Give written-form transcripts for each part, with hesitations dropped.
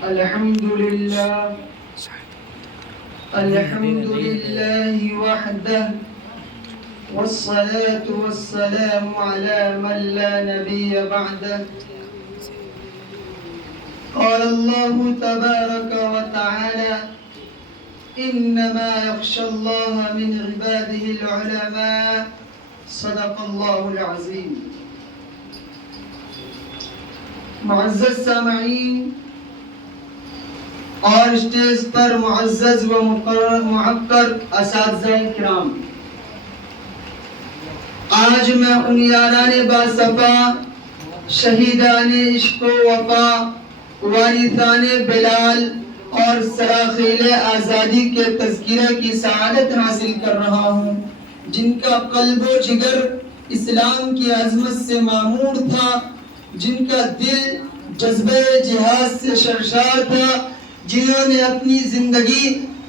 الحمد لله وحده والصلاة والسلام على من لا نبي بعده. قال الله تبارك وتعالى: إنما يخشى الله من عباده العلماء. صدق الله العظيم. معزز سامعین اور اسٹیج پر معزز و معقر اساتذہ کرام، آج میں ان یاران باصفا، شہیدان عشق و وفا، وارثان بلال اور سراخیل آزادی کے تذکرے کی سعادت حاصل کر رہا ہوں، جن کا قلب و جگر اسلام کی عظمت سے معمور تھا، جن کا دل جذبہ جہاد سے سرشار تھا، جنہوں نے اپنی زندگی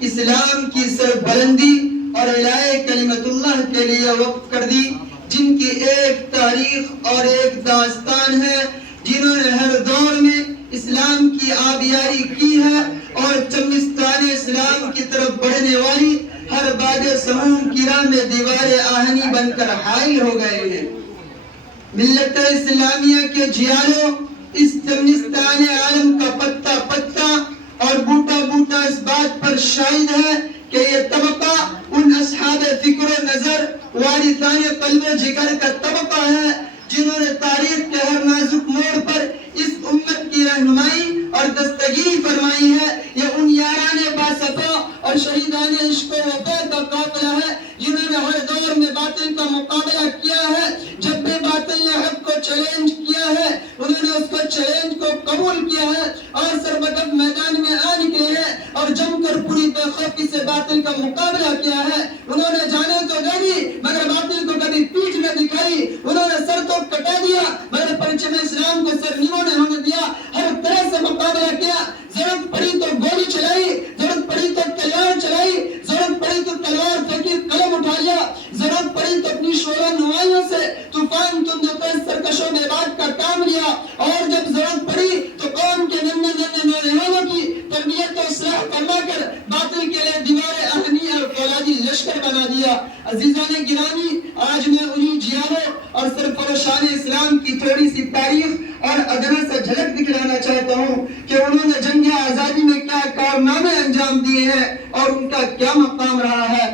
اسلام کی سربلندی اور اعلاء کلمت اللہ کے لیے وقف کر دی، جن کی ایک تاریخ اور ایک داستان ہے، جنہوں نے ہر دور میں اسلام کی آبیاری کی ہے اور چمستان اسلام کی طرف بڑھنے والی ہر باد سموم کی راہ میں دیوار آہنی بن کر حائل ہو گئے ہیں۔ ملت اسلامیہ کے جیالوں، اس چمستان عالم کا پتا پتا اور بوٹا بوٹا اس بات پر شاہد ہے کہ یہ طبقہ ان اصحاب فکر و نظر، وارثان قلب و جگر کا طبقہ ہے، جنہوں نے تاریخ کے ہر نازک موڑ پر اس امت کی رہنمائی اور دستگیری فرمائی ہے۔ یہ ان یاران باصفا اور شہیدان عشق و وفا کا قافلہ ہے، جنہوں نے ہر دور میں باطل کا مقابلہ کیا ہے۔ جب بھی باطل نے حق کو چیلنج کیا ہے، انہوں نے اس کو چیلنج کو قبول کیا ہے اور سربکف میدان میں آ نکلے ہیں اور جم کر پوری بے خوفی سے باطل کا مقابلہ کیا ہے۔ انہوں نے جانے تو دے دی مگر باطل کو کبھی پیٹھ نہ دکھائی، انہوں نے سر تو کٹا دیا مگر پرچم اسلام کو سر نیو نہ ہونے دیا، ہر طرح سے مقابلہ کیا۔ ضرورت پڑی تو گولی چلائی، ضرورت پڑی تو تلوار چلائی، ضرورت پڑی تو تلوار پھینکی قلم اٹھا لیا، ضرورت پڑی تو اپنی شعلہ نمائیوں سے طوفان تند و تیز سرکش و بے بات کا کام لیا، اور جب ضرورت پڑی تو قوم کے ننھے ننھے نوجوانوں کی تربیت و اصلاح فرما کر باطل کے لیے دیوار آہنی اور فولادی لشکر بنا دیا۔ عزیزان گرامی، آج میں انہی جیالوں اور سرفروشان اسلام کی تھوڑی سی تاریخ اور ادنا سے جھلک دکھلانا چاہتا ہوں کہ انہوں نے جنگ آزادی میں کیا کارنامے انجام دیے ہیں اور ان کا کیا مقام رہا ہے۔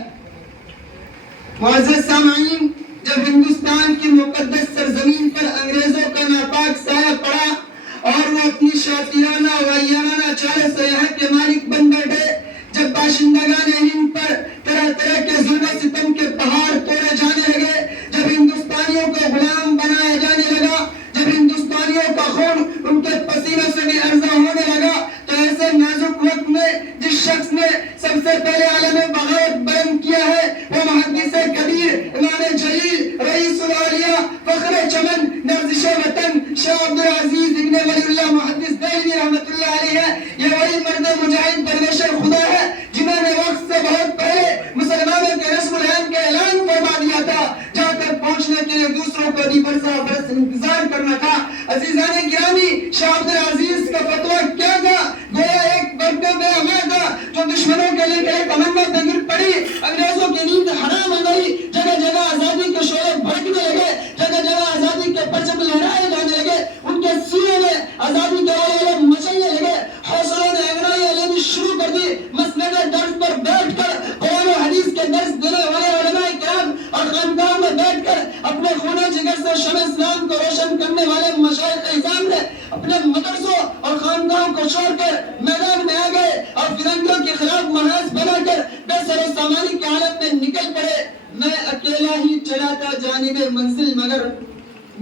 معزز سامعین، جب ہندوستان کی مقدس سرزمین پر انگریزوں کا ناپاک سایہ پڑا اور وہ اپنی شاطرانہ و یارانہ چال سے یہاں کے مالک بن بیٹھے، جب باشندگان ہند پر طرح طرح کے ظلم و ستم کے پہاڑ توڑے جانے لگے، جب ہندوستانیوں کو غلام بنایا جانے لگا، جب ہندوستانیوں کا خون ان کے پسینہ سے بھی ارزاں ہونے لگا، تو ایسے نازک وقت میں جس شخص نے سب سے پہلے عالم بغاوت بلند کیا ہے وہ محدث کبیر، امام جلیل، رئیس الاولیاء، فخر چمن، نرزش وطن، شاہ عبدالعزیز ابن ولی اللہ محدث دہلوی رحمۃ اللہ علیہ ہے۔ یہ وہی مرد مجاہد درویش خدا ہے جنہوں نے وقت سے بہت پہلے مسلمانوں کے نصب العین کا اعلان فرما دیا تھا، جہاں تک پہنچنے کے لیے دوسروں کو بھی برسا برس انتظار کرنا تھا۔ عزیزان گرامی، شاہ عبدالعزیز کا فتویٰ کیا تھا؟ گویا ایک برکت عمل تھا جو دشمنوں کے لیے ایک تمنا پہ گر پڑی، انگریزوں کی نیند حرام ہو گئی، جگہ جگہ آزادی کے شعلے بھڑکنے لگے، جگہ جگہ آزادی کے پرچم لہرائے جانے لگے، ان کے سینے میں آزادی کے والے مچلنے لگے، حوصلوں نے انگڑائیاں لینی شروع کر دی۔ مسند درد پر بیٹھ کر قرآن و حدیث کے درس دینے والے علماء کرام اور خانقاہوں میں بیٹھ کر اپنے خون جگر سے شمع اسلام کو روشن کرنے والے مشائخ اعظام نے اپنے مدرسوں اور خانقاہوں کو چھوڑ کر میدان میں آ گئے اور فرنگیوں کے خلاف محاذ بنا کر بے سر و سامانی کے عالم میں نکل پڑے۔ میں اکیلا ہی چلا تھا جانب منزل مگر،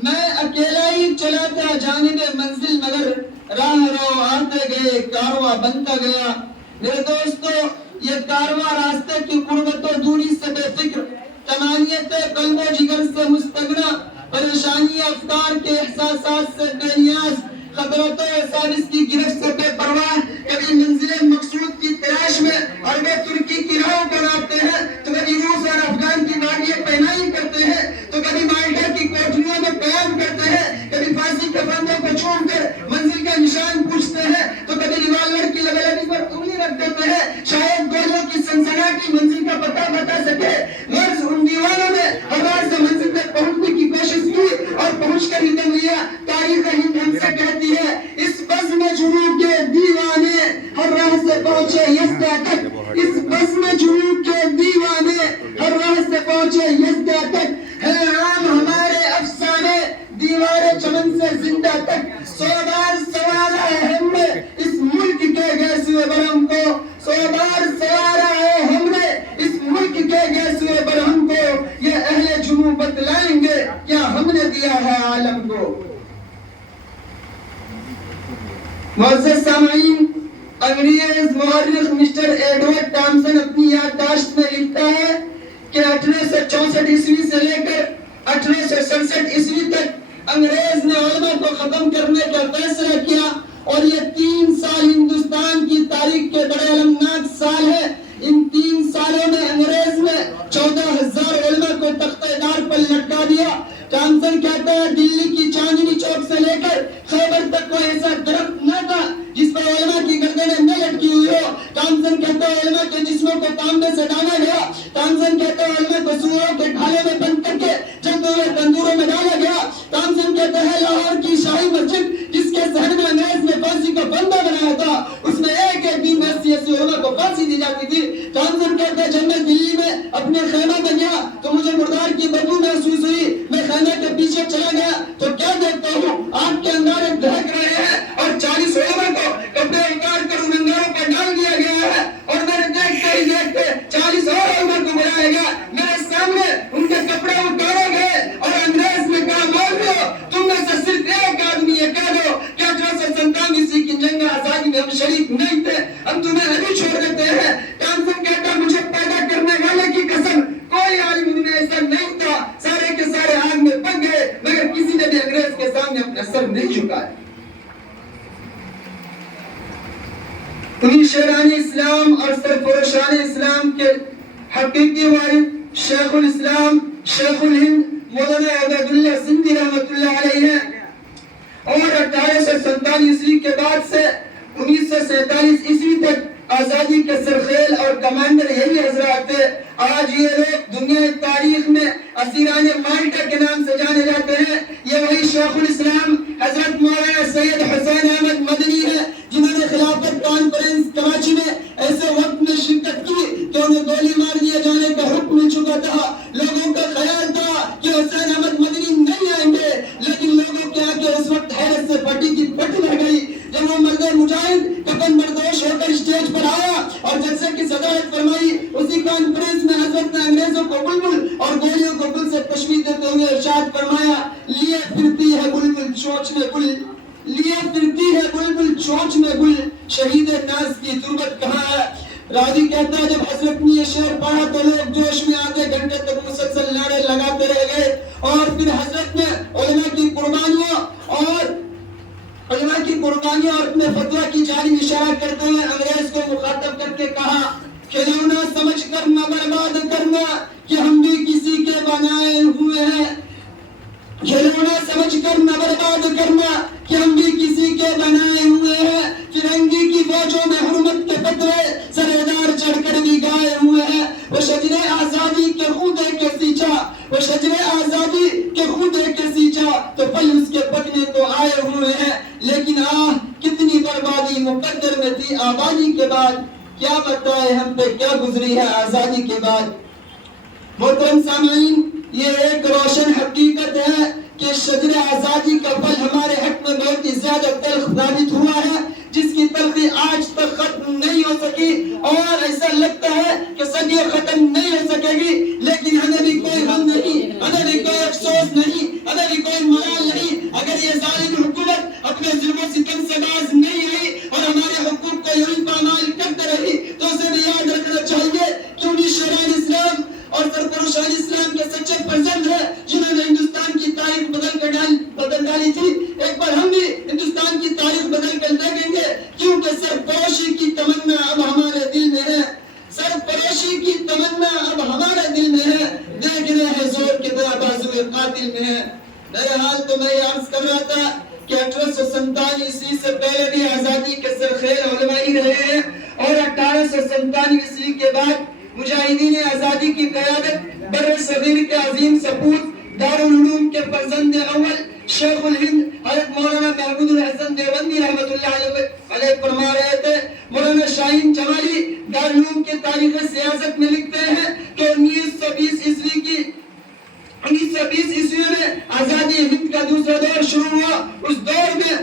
میں اکیلا ہی چلا تھا جانب منزل مگر، راہ رو آتے گئے کارواں بنتا گیا۔ میرے دوستو، یہ کارواں راستے کی قربت و دوری سے بے فکر، تمانیت قلب و جگر سے مستغنا، پریشانی افکار کے احساسات سے بے نیاز، خطرات و حسادث کی گرفت سے بے پرواہ، کبھی منزل مقصود کی تلاش میں عرب ترکی کی راہوں پر آتے ہیں، تو کبھی روس اور افغان کی وادیاں پیمائی کرتے ہیں، تو کبھی مالٹا کی کوٹھریوں میں قیام کرتے ہیں، کبھی پھانسی کے پھندوں کو چھوڑ کر منزل کا نشان پوچھتے ہیں، تو کبھی دیوال میں جنوب کے دیوانے ہر راہ سے پہنچے یزدہ تک، اس بس میں جنوب کے دیوانے ہر راہ سے پہنچے یزدہ تک، ہے عام ہمارے افسانے دیوار چمن سے زندہ تک، 100 بار سوارا ہے ہم نے اس ملک کے گیسوئے برہم کو، 100 بار سوارا ہے ہم نے اس ملک کے گیسوئے برہم کو، یہ اہل جنوب بتلائیں گے کیا ہم نے دیا ہے عالم کو۔ معزز سامعین، انگریز مورخ مسٹر ایڈورڈ ٹامسن اپنی یادداشت میں لکھتا ہے کہ 1864 عیسوی سے لے کر 1867 عیسوی تک انگریز نے علماء کو ختم کرنے کا فیصلہ کیا، اور یہ 3 سال ہندوستان کی تاریخ کے بڑے المناک سال ہیں۔ ان 3 سالوں میں انگریز نے 14,000 علماء کو تختہ دار پر لٹکا دیا۔ ٹامسن کہتا ہے دلی کی چاندنی چوک سے لے کر خیبر تک کوئی ایسا درخت نہ تھا جس پر علماء کی گردنیں نہ لٹکی ہوئی ہو۔ ٹامسن کہتا ہے علماء کے جسموں کو تانبے سے ڈالا گیا۔ ٹامسن کہتا ہے علماء کو سوروں کے ڈھالے میں بند کر کے جلتے ہوئے تندوروں میں ڈالا گیا۔ ٹامسن کہتا ہے لاہور کی شاہی مسجد جس کے صحن میں انگریز نے پھانسی کو بندہ بنایا تھا، اس میں ایک ایک دن میں 80 علماء کو پھانسی دی جاتی تھی۔ ٹامسن کہتا ہے جب میں دلی میں اپنے خیمہ میں گیا تو مجھے مردار کی بدبو محسوس ہوئی۔ میں خیمے کے پیچھے چلا گیا تو کیا دیکھتا ہوں، آگ کے انگارے دہک رہے ہیں اور 40 علماء کو کپڑے اتار کر ان انگاروں پر ڈال دیا گیا ہے، اور میرے دیکھتے ہی دیکھتے 40 اور علماء کو بلایا گیا، میرے سامنے ان کے کپڑے اتارے گئے، اور انگریز نے کہا مولویو تم میں سے صرف ایک آدمی یہ کہہ دو کہ 1897 کی جنگ آزادی میں ہم شریک نہیں تھے، ہم تمہیں ابھی چھوڑ دیتے ہیں۔ ٹامسن کہتا ہے مجھے پیدا کرنے والے کی قسم کوئی عالم میں ایسا نہیں تھا، سارے کے سارے آگ میں پک گئے، مگر کسی نے بھی انگریز کے سامنے اپنا سر نہیں جھکایا۔ انہی شیران اسلام اور سرفروشان اسلام کے حقیقی وارث شیخ الاسلام شیخ الہند مولانا عبید اللہ سندھی رحمۃ اللہ علیہ ہیں، اور 1847 عیسوی کے بعد سے 1947 عیسوی تک آزادی کے سرخیل اور کمانڈر یہی حضرات تھے۔ آج یہ لوگ دنیا تاریخ میں اسیران مالٹا کے نام سے جانے جاتے ہیں۔ یہ وہی شیخ الاسلام حضرت مولانا سید حسین احمد مدنی ہے جنہوں نے خلافت کانفرنس کراچی میں ایسے وقت میں شرکت کی کہ انہیں گولی مار دیے جانے کا حکم مل چکا تھا۔ لوگوں کا خیال تھا کہ حسین احمد مدنی نہیں آئیں گے، لیکن لوگوں کے آگے اس وقت حیرت سے پھٹی کی پھٹ لگ گئی جب وہ مرد مجاہد کفن بردوش ہو کر اسٹیج پر آیا اور جلسے کی صدارت فرمائی۔ اسی کانفرنس میں حضرت نے انگریزوں کو بلبل اور گولیوں کو گل سے تشبیہ دیتے ہوئے ارشاد فرمایا، لیے پھرتی ہے بلبل چونچ میں گل، لیے پھرتی ہے بلبل چونچ میں گل، شہید ناز کی تربت کہاں ہے۔ راوی کہتا ہے جب حضرت نے یہ شعر پڑھا تو لوگ جوش میں آدھے گھنٹے تک مسلسل نعرے لگاتے رہ گئے، اور پھر حضرت نے علماء کی قربانیوں اور اپنے فتویٰ کی جانب اشارہ کرتے ہوئے انگریز کو مخاطب کر کے کہا، کھلونا سمجھ کر نہ برباد کرنا کہ ہم بھی کسی کے بنائے ہوئے ہیں، کھلونا سمجھ کر نہ برباد کرنا کہ ہم بھی کسی کے بنائے ہوئے ہیں، فرنگی کی فوجوں میں حرمت کے فتوے سردار چڑھ کر بھی گائے ہوئے ہیں، وہ شجر آزادی کے خون دے کے سینچا، وہ شجر آزادی کے خون دے کے سینچا تو پھل اس کے پکنے کو آئے ہوئے ہیں، لیکن کتنی بربادی مقدر میں تھی آبادی کے بعد، کیا بتائے ہم پہ کیا گزری ہے آزادی کے بعد۔ محترم سامعین، یہ ایک روشن حقیقت ہے کہ شجر آزادی کا پھل ہمارے حق میں بہت ہی زیادہ تلخ ثابت ہوا ہے، جس کی تلخی آج تک ختم نہیں ہو سکی، اور ایسا لگتا ہے کہ صدیوں ختم نہیں ہو سکے گی، لیکن ہمیں بھی کوئی غم نہیں، ہمیں بھی کوئی افسوس نہیں، ہمیں بھی کوئی ملال نہیں۔ اگر یہ ظالم حکومت اپنے ظلم و ستم سے باز نہیں ہوئی اور ہمارے حقوق کو یوں پامال کرتے رہی تو اسے بھی یاد رکھنا چاہیے کہ انہی شیران اسلام اور سرفروشان اسلام کے سچے فرزند ہیں جنہوں نے ہندوستان کی تاریخ بدل ڈالی تھی۔ ایک بار ہم بھی ہندوستان کی تاریخ بدل کر دیکھیں گے، کیونکہ سرفروشی کی تمنا اب ہمارے دل میں ہے، سرفروشی کی تمنا اب ہمارے دل میں ہے، دیکھ رہے ہیں زور کتنا بازوئے قاتل میں ہے۔ بہرحال تو میں یہ عرض کر رہا تھا کہ 1847 عیسوی سے پہلے بھی آزادی کے سرخیل علماء ہی رہے ہیں، اور 1847 عیسوی کے بعد مجاہدین آزادی کی قیادت بر صغیر کے عظیم سپوت دارالعلوم کے فرزند اول شیخ الہند حضرت مولانا محمود الحسن دیوبندی رحمۃ اللہ علیہ فرما رہے تھے. مولانا شاہین جمالی دارالعلوم کے تاریخ سیاست میں لکھتے ہیں کہ 1920 عیسوی میں آزادی ہند کا دوسرا دور شروع ہوا. اس دور میں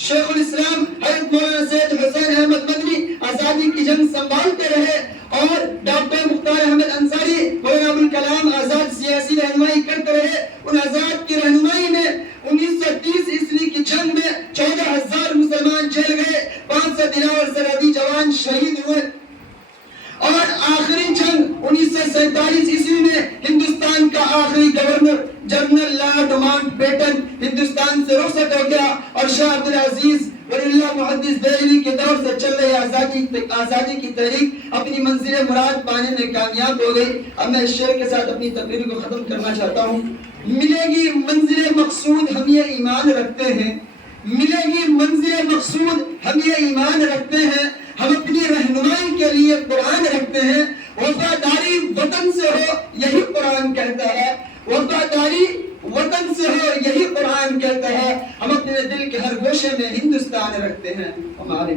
شیخ الاسلام حضرت مولانا سید حسین احمد مدنی آزادی کی جنگ سنبھالتے رہے اور ڈاکٹر مختار احمد انصاری مولانا ابوالکلام آزاد سیاسی رہنمائی کرتے رہے. ان آزاد کی رہنمائی میں 1930 عیسوی کی جنگ میں 14,000 مسلمان جل گئے, 500 دلاور سرحدی جوان شہید ہوئے. اور آخری جنگ 1947 عیسوی میں ہندوستان کا آخری governor general lord Mountbatten Hindustan سے رخصت ہو گیا اور شاہ عبدالعزیز ولی اللہ محدث دہلوی کے دور سے چل رہی آزادی کی تحریک اپنی منزل مراد پانے میں کامیاب ہو گئی. اب میں اس شعر کے ساتھ اپنی تقریر کو ختم کرنا چاہتا ہوں. ملے گی منزل مقصود ہم یہ ایمان رکھتے ہیں, ملے گی منزل مقصود ہم یہ ایمان رکھتے ہیں, ہم اپنی رہنمائی کے لیے قرآن رکھتے ہیں. وفاداری وطن سے ہو یہی قرآن کہتا ہے, وفاداری وطن سے ہو یہی قرآن کہتا ہے. ہم اپنے دل کے ہر گوشے میں ہندوستان رکھتے ہیں. ہمارے